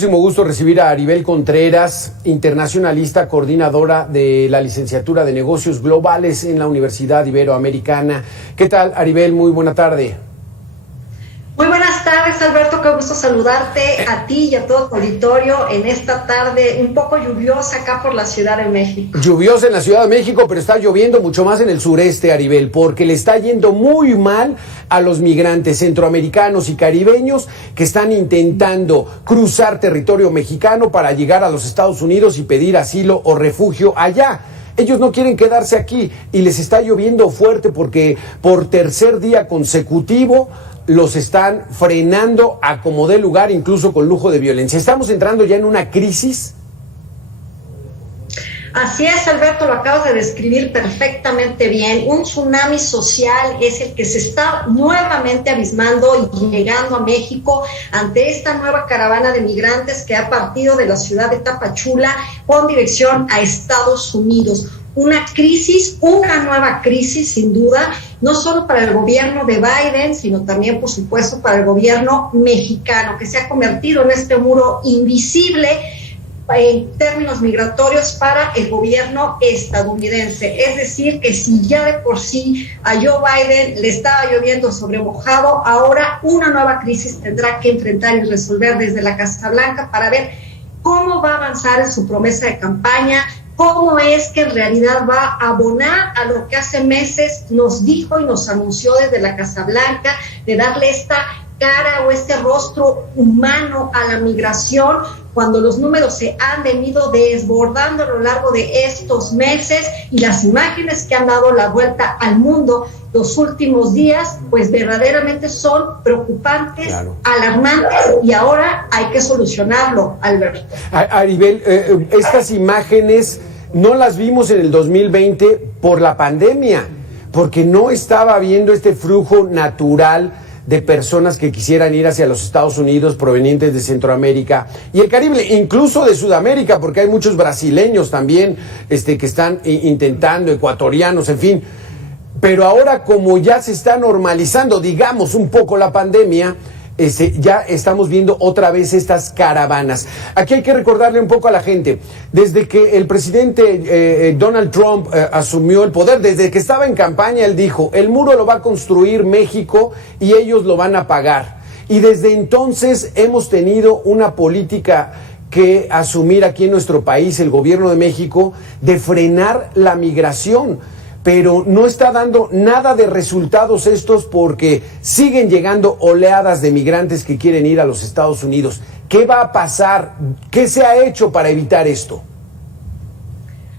Muchísimo gusto recibir a Aribel Contreras, internacionalista, coordinadora de la licenciatura de Negocios Globales en la Universidad Iberoamericana. ¿Qué tal, Aribel? Muy buena tarde. Muy buenas tardes, Alberto, qué gusto saludarte a ti y a todo tu auditorio en esta tarde un poco lluviosa acá por la Ciudad de México. Lluviosa en la Ciudad de México, pero está lloviendo mucho más en el sureste, Aribel, porque le está yendo muy mal a los migrantes centroamericanos y caribeños que están intentando cruzar territorio mexicano para llegar a los Estados Unidos y pedir asilo o refugio allá. Ellos no quieren quedarse aquí y les está lloviendo fuerte porque por tercer día consecutivo los están frenando a como dé lugar, incluso con lujo de violencia. ¿Estamos entrando ya en una crisis? Así es, Alberto, lo acabas de describir perfectamente bien. Un tsunami social es el que se está nuevamente abismando y llegando a México ante esta nueva caravana de migrantes que ha partido de la ciudad de Tapachula con dirección a Estados Unidos. Una crisis, una nueva crisis sin duda, no solo para el gobierno de Biden, sino también, por supuesto, para el gobierno mexicano, que se ha convertido en este muro invisible en términos migratorios para el gobierno estadounidense. Es decir, que si ya de por sí a Joe Biden le estaba lloviendo sobre mojado, ahora una nueva crisis tendrá que enfrentar y resolver desde la Casa Blanca para ver cómo va a avanzar en su promesa de campaña, cómo es que en realidad va a abonar a lo que hace meses nos dijo y nos anunció desde la Casa Blanca, de darle esta cara o este rostro humano a la migración, cuando los números se han venido desbordando a lo largo de estos meses y las imágenes que han dado la vuelta al mundo los últimos días, pues verdaderamente son preocupantes, claro, alarmantes, y ahora hay que solucionarlo, Alberto. Aribel, estas imágenes no las vimos en el 2020 por la pandemia, porque no estaba habiendo este flujo natural de personas que quisieran ir hacia los Estados Unidos provenientes de Centroamérica y el Caribe, incluso de Sudamérica, porque hay muchos brasileños también que están intentando, ecuatorianos, en fin. Pero ahora, como ya se está normalizando, digamos, un poco la pandemia, ya estamos viendo otra vez estas caravanas. Aquí hay que recordarle un poco a la gente, desde que el presidente Donald Trump asumió el poder, desde que estaba en campaña, él dijo, el muro lo va a construir México y ellos lo van a pagar. Y desde entonces hemos tenido una política que asumir aquí en nuestro país, el gobierno de México, de frenar la migración. Pero no está dando nada de resultados estos porque siguen llegando oleadas de migrantes que quieren ir a los Estados Unidos. ¿Qué va a pasar? ¿Qué se ha hecho para evitar esto?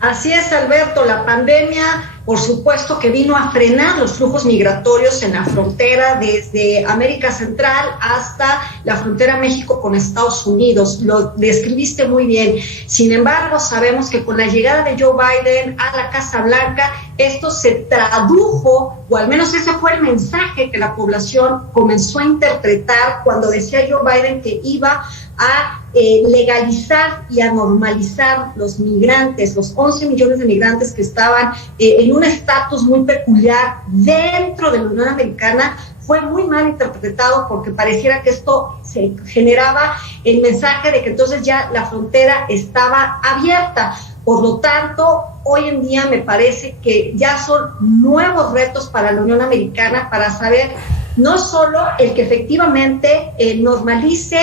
Así es, Alberto, la pandemia, por supuesto que vino a frenar los flujos migratorios en la frontera desde América Central hasta la frontera México con Estados Unidos. Lo describiste muy bien. Sin embargo, sabemos que con la llegada de Joe Biden a la Casa Blanca, esto se tradujo, o al menos ese fue el mensaje que la población comenzó a interpretar cuando decía Joe Biden que iba a legalizar y a normalizar los migrantes, los 11 millones de migrantes que estaban en un estatus muy peculiar dentro de la Unión Americana. Fue muy mal interpretado porque pareciera que esto se generaba el mensaje de que entonces ya la frontera estaba abierta. Por lo tanto, hoy en día me parece que ya son nuevos retos para la Unión Americana para saber no solo el que efectivamente normalice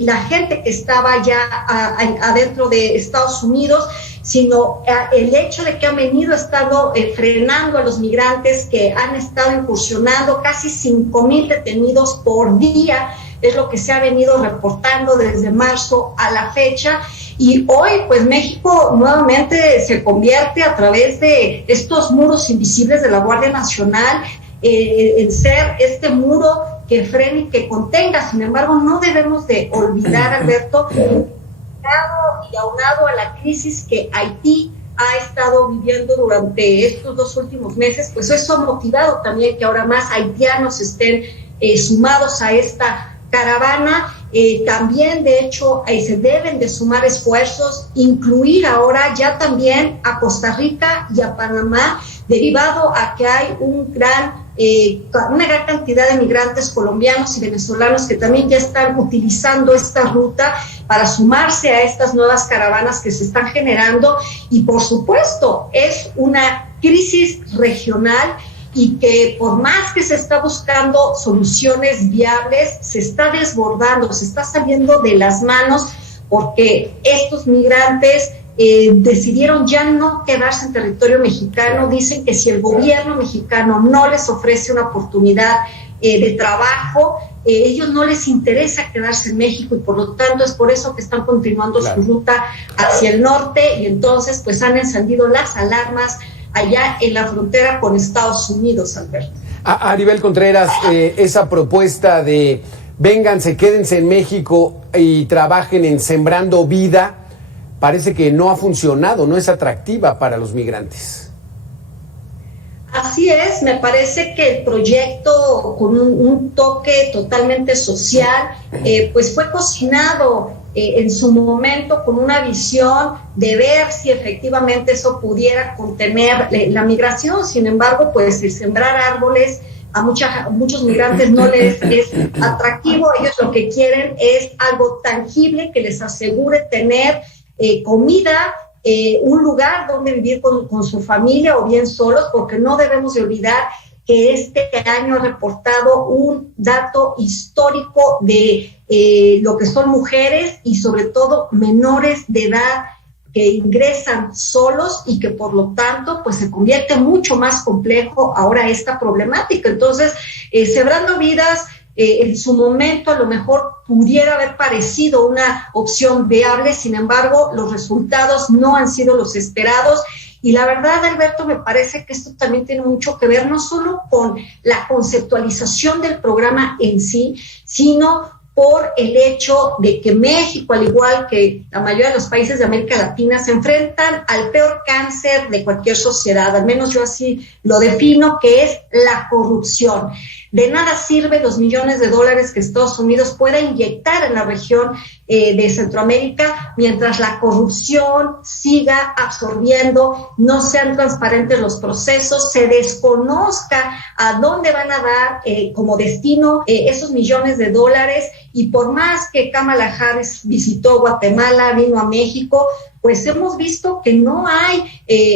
la gente que estaba ya adentro de Estados Unidos, sino el hecho de que han venido estando frenando a los migrantes que han estado incursionando, casi 5,000 detenidos por día, es lo que se ha venido reportando desde marzo a la fecha. Y hoy, pues México nuevamente se convierte a través de estos muros invisibles de la Guardia Nacional en ser este muro que frene y que contenga. Sin embargo, no debemos de olvidar, Alberto, y aunado a la crisis que Haití ha estado viviendo durante estos 2 últimos meses, pues eso ha motivado también que ahora más haitianos estén sumados a esta caravana. También, de hecho, se deben de sumar esfuerzos, incluir ahora ya también a Costa Rica y a Panamá, derivado a que hay un gran una gran cantidad de migrantes colombianos y venezolanos que también ya están utilizando esta ruta para sumarse a estas nuevas caravanas que se están generando, y por supuesto es una crisis regional y que por más que se está buscando soluciones viables, se está desbordando, se está saliendo de las manos, porque estos migrantes decidieron ya no quedarse en territorio mexicano. Dicen que si el gobierno mexicano no les ofrece una oportunidad de trabajo, ellos no les interesa quedarse en México, y por lo tanto es por eso que están continuando su ruta hacia el norte, y entonces pues han encendido las alarmas allá en la frontera con Estados Unidos, Alberto. Aribel Contreras, esa propuesta de vénganse, quédense en México y trabajen en Sembrando Vida, parece que no ha funcionado, no es atractiva para los migrantes. Así es, me parece que el proyecto con un toque totalmente social, pues fue cocinado en su momento con una visión de ver si efectivamente eso pudiera contener la migración. Sin embargo, pues el sembrar árboles a muchos migrantes no les es atractivo. Ellos lo que quieren es algo tangible que les asegure tener comida, un lugar donde vivir con su familia o bien solos, porque no debemos de olvidar que este año ha reportado un dato histórico de lo que son mujeres y sobre todo menores de edad que ingresan solos, y que por lo tanto pues se convierte mucho más complejo ahora esta problemática. Entonces, Sembrando Vidas en su momento a lo mejor pudiera haber parecido una opción viable, sin embargo los resultados no han sido los esperados. Y la verdad, Alberto, me parece que esto también tiene mucho que ver no solo con la conceptualización del programa en sí, sino por el hecho de que México, al igual que la mayoría de los países de América Latina, se enfrentan al peor cáncer de cualquier sociedad, al menos yo así lo defino, que es la corrupción. De nada sirve los millones de dólares que Estados Unidos pueda inyectar en la región de Centroamérica mientras la corrupción siga absorbiendo, no sean transparentes los procesos, se desconozca a dónde van a dar como destino esos millones de dólares. Y por más que Kamala Harris visitó Guatemala, vino a México, pues hemos visto que no hay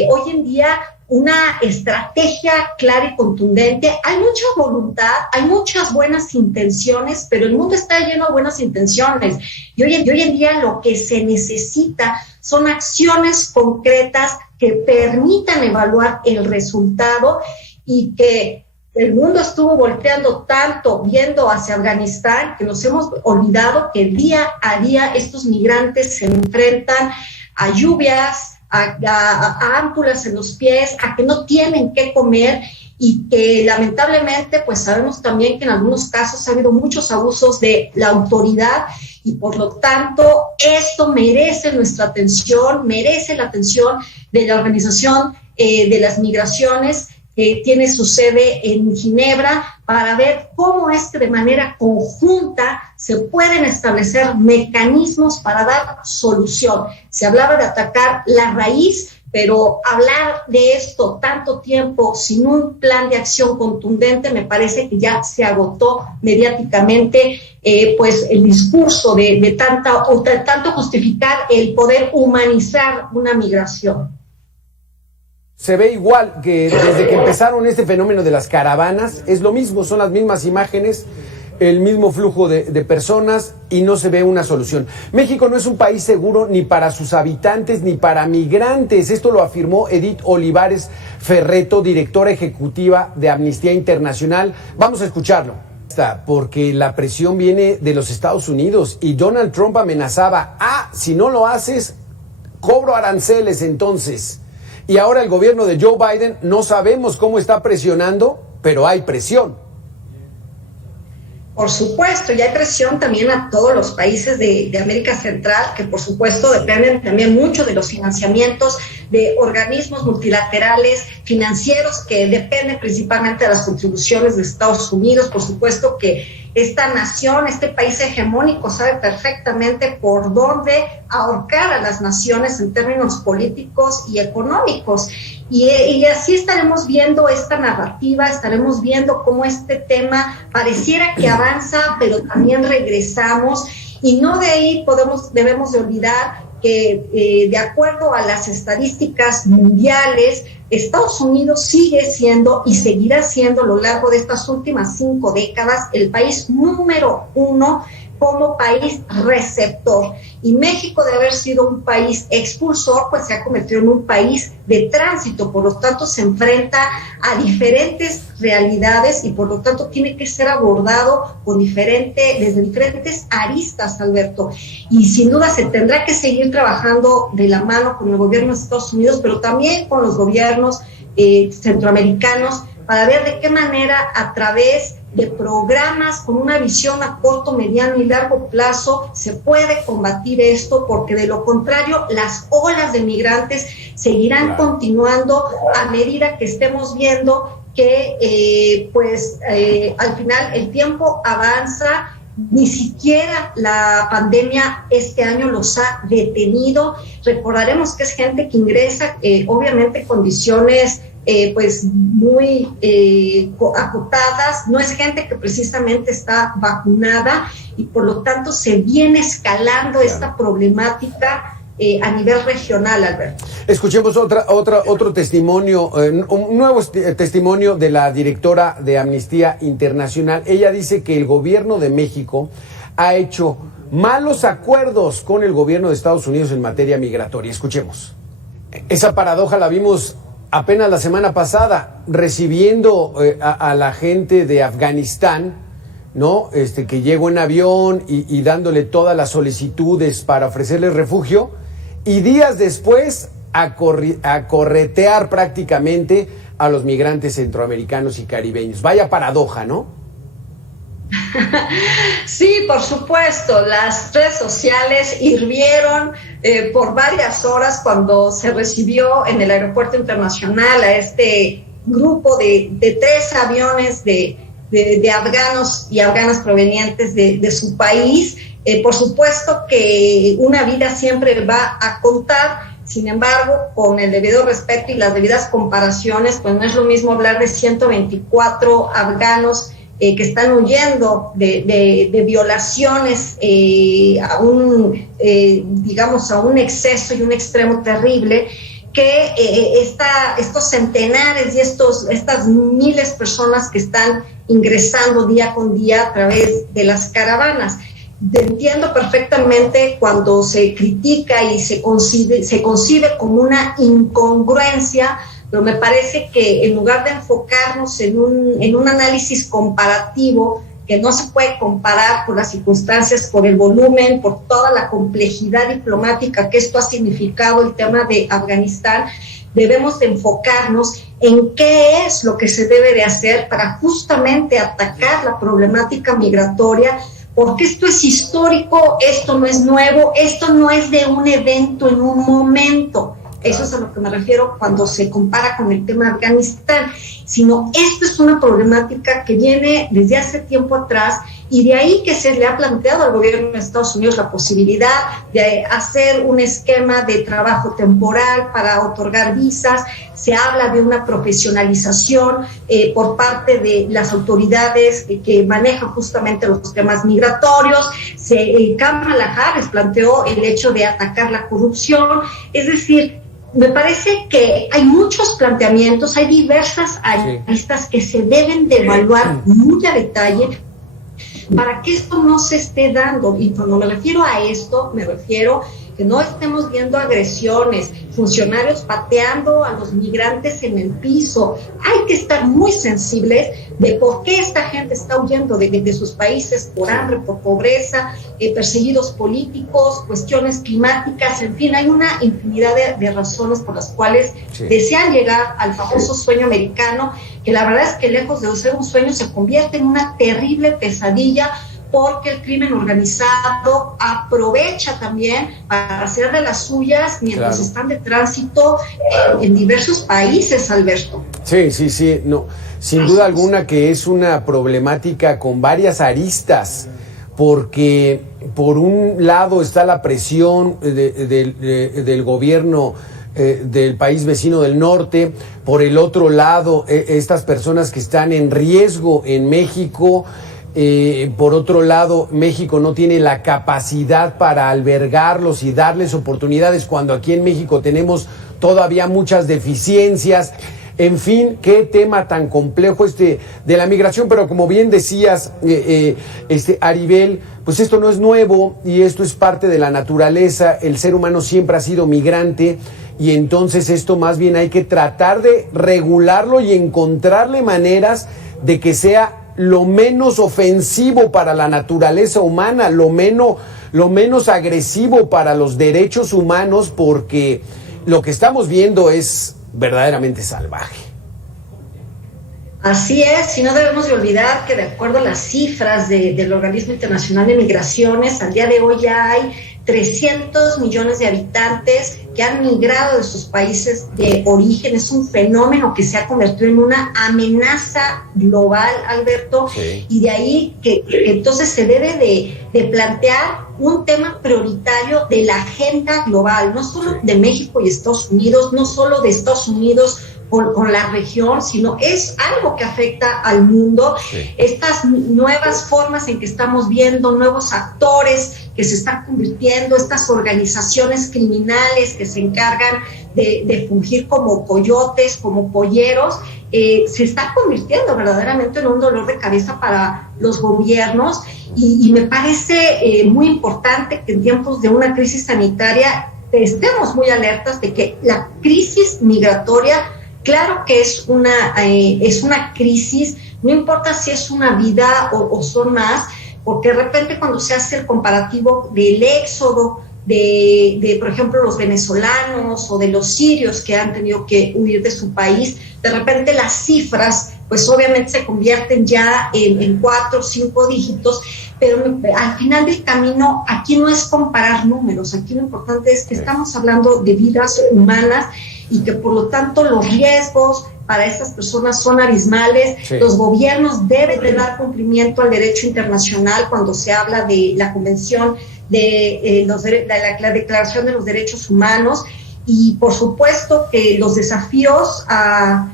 hoy en día una estrategia clara y contundente. Hay mucha voluntad, hay muchas buenas intenciones, pero el mundo está lleno de buenas intenciones. Y hoy en día lo que se necesita son acciones concretas que permitan evaluar el resultado, y que el mundo estuvo volteando tanto viendo hacia Afganistán que nos hemos olvidado que día a día estos migrantes se enfrentan a lluvias, a ámpulas en los pies, a que no tienen qué comer, y que lamentablemente pues sabemos también que en algunos casos ha habido muchos abusos de la autoridad, y por lo tanto esto merece nuestra atención, merece la atención de la Organización de las Migraciones, que tiene su sede en Ginebra, para ver cómo es que de manera conjunta se pueden establecer mecanismos para dar solución. Se hablaba de atacar la raíz, pero hablar de esto tanto tiempo sin un plan de acción contundente, me parece que ya se agotó mediáticamente pues el discurso de tanto justificar el poder humanizar una migración. Se ve igual que desde que empezaron este fenómeno de las caravanas, es lo mismo, son las mismas imágenes, el mismo flujo de personas, y no se ve una solución. México no es un país seguro ni para sus habitantes ni para migrantes. Esto lo afirmó Edith Olivares Ferretto, directora ejecutiva de Amnistía Internacional. Vamos a escucharlo. Porque la presión viene de los Estados Unidos, y Donald Trump amenazaba, si no lo haces, cobro aranceles entonces. Y ahora el gobierno de Joe Biden, no sabemos cómo está presionando, pero hay presión. Por supuesto, y hay presión también a todos los países de América Central, que por supuesto dependen también mucho de los financiamientos de organismos multilaterales financieros, que dependen principalmente de las contribuciones de Estados Unidos. Por supuesto que esta nación, este país hegemónico sabe perfectamente por dónde ahorcar a las naciones en términos políticos y económicos. Y así estaremos viendo esta narrativa, estaremos viendo cómo este tema pareciera que avanza, pero también regresamos, y no de ahí debemos de olvidar que de acuerdo a las estadísticas mundiales, Estados Unidos sigue siendo y seguirá siendo a lo largo de estas últimas 5 décadas el país número 1 como país receptor. Y México, de haber sido un país expulsor, pues se ha convertido en un país de tránsito, por lo tanto se enfrenta a diferentes realidades y por lo tanto tiene que ser abordado desde diferentes aristas, Alberto. Y sin duda se tendrá que seguir trabajando de la mano con el gobierno de Estados Unidos, pero también con los gobiernos centroamericanos, para ver de qué manera a través de programas con una visión a corto, mediano y largo plazo se puede combatir esto, porque de lo contrario las olas de migrantes seguirán continuando a medida que estemos viendo que al final el tiempo avanza. Ni siquiera la pandemia este año los ha detenido. Recordaremos que es gente que ingresa obviamente en condiciones muy acotadas, no es gente que precisamente está vacunada, y por lo tanto se viene escalando esta problemática a nivel regional, Alberto. Escuchemos otro testimonio, un nuevo testimonio de la directora de Amnistía Internacional. Ella dice que el gobierno de México ha hecho malos acuerdos con el gobierno de Estados Unidos en materia migratoria. Escuchemos. Esa paradoja la vimos apenas la semana pasada, recibiendo a la gente de Afganistán, ¿no? Que llegó en avión y dándole todas las solicitudes para ofrecerles refugio, y días después a corretear prácticamente a los migrantes centroamericanos y caribeños. Vaya paradoja, ¿no? Sí, por supuesto, las redes sociales hirvieron por varias horas cuando se recibió en el aeropuerto internacional a este grupo de 3 aviones de afganos y afganas provenientes de su país. Por supuesto que una vida siempre va a contar. Sin embargo, con el debido respeto y las debidas comparaciones, pues no es lo mismo hablar de 124 afganos que están huyendo de violaciones a un exceso y un extremo terrible, que estos centenares y estas miles de personas que están ingresando día con día a través de las caravanas. Entiendo perfectamente cuando se critica y se concibe como una incongruencia, pero me parece que en lugar de enfocarnos en un análisis comparativo, que no se puede comparar por las circunstancias, por el volumen, por toda la complejidad diplomática que esto ha significado el tema de Afganistán, debemos de enfocarnos en qué es lo que se debe de hacer para justamente atacar la problemática migratoria, porque esto es histórico, esto no es nuevo, esto no es de un evento en un momento. Eso es a lo que me refiero cuando se compara con el tema de Afganistán, sino esto es una problemática que viene desde hace tiempo atrás, y de ahí que se le ha planteado al gobierno de Estados Unidos la posibilidad de hacer un esquema de trabajo temporal para otorgar visas. Se habla de una profesionalización por parte de las autoridades que manejan justamente los temas migratorios. Kamala Harris planteó el hecho de atacar la corrupción, es decir, me parece que hay muchos planteamientos, hay diversas aristas que se deben de evaluar muy a detalle para que esto no se esté dando. Y cuando me refiero a esto, me refiero que no estemos viendo agresiones, funcionarios pateando a los migrantes en el piso. Hay que estar muy sensibles de por qué esta gente está huyendo de sus países por hambre, por pobreza, perseguidos políticos, cuestiones climáticas, en fin, hay una infinidad de razones por las cuales desean llegar al famoso sueño americano, que la verdad es que lejos de ser un sueño se convierte en una terrible pesadilla, porque el crimen organizado aprovecha también para hacer de las suyas mientras están de tránsito en diversos países, Alberto. Sí, no, sin duda alguna que es una problemática con varias aristas, porque por un lado está la presión del gobierno del país vecino del norte, por el otro lado estas personas que están en riesgo en México. Por otro lado, México no tiene la capacidad para albergarlos y darles oportunidades, cuando aquí en México tenemos todavía muchas deficiencias. En fin, qué tema tan complejo de la migración, pero como bien decías, Aribel, pues esto no es nuevo y esto es parte de la naturaleza. El ser humano siempre ha sido migrante y entonces esto más bien hay que tratar de regularlo y encontrarle maneras de que sea lo menos ofensivo para la naturaleza humana, lo menos agresivo para los derechos humanos, porque lo que estamos viendo es verdaderamente salvaje. Así es, y no debemos de olvidar que de acuerdo a las cifras del Organismo Internacional de Migraciones, al día de hoy ya hay 300 millones de habitantes que han migrado de sus países de origen. Es un fenómeno que se ha convertido en una amenaza global, Alberto, y de ahí que entonces se debe de plantear un tema prioritario de la agenda global, no solo de México y Estados Unidos, no solo de Estados Unidos con la región, sino es algo que afecta al mundo. Estas nuevas formas en que estamos viendo, nuevos actores que se están convirtiendo, estas organizaciones criminales que se encargan de fungir como coyotes, como polleros, se está convirtiendo verdaderamente en un dolor de cabeza para los gobiernos, y me parece muy importante que en tiempos de una crisis sanitaria estemos muy alertas de que la crisis migratoria, claro que es una crisis, no importa si es una vida o son más, porque de repente cuando se hace el comparativo del éxodo de, por ejemplo, los venezolanos o de los sirios que han tenido que huir de su país, de repente las cifras, pues obviamente se convierten ya en 4 o 5 dígitos, pero al final del camino aquí no es comparar números, aquí lo importante es que estamos hablando de vidas humanas y que por lo tanto los riesgos para estas personas son abismales. Los gobiernos deben de dar cumplimiento al derecho internacional cuando se habla de la Convención de la Declaración de los Derechos Humanos, y por supuesto que los desafíos a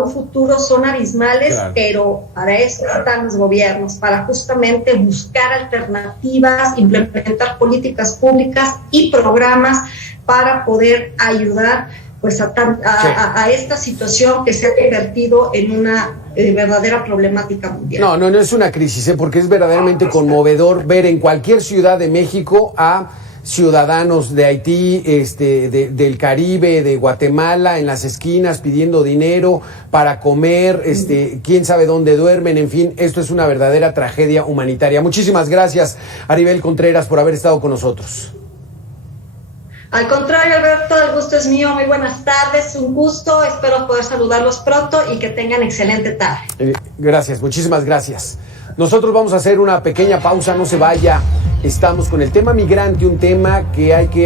un futuro son abismales, pero para eso están los gobiernos, para justamente buscar alternativas, implementar políticas públicas y programas para poder ayudar pues a esta situación que se ha convertido en una verdadera problemática mundial. No es una crisis, porque es verdaderamente conmovedor ver en cualquier ciudad de México a ciudadanos de Haití, del Caribe, de Guatemala, en las esquinas pidiendo dinero para comer, quién sabe dónde duermen. En fin, esto es una verdadera tragedia humanitaria. Muchísimas gracias, Aribel Contreras, por haber estado con nosotros. Al contrario, Alberto, el gusto es mío. Muy buenas tardes, un gusto. Espero poder saludarlos pronto y que tengan excelente tarde. Gracias, muchísimas gracias. Nosotros vamos a hacer una pequeña pausa, no se vaya. Estamos con el tema migrante, un tema que hay que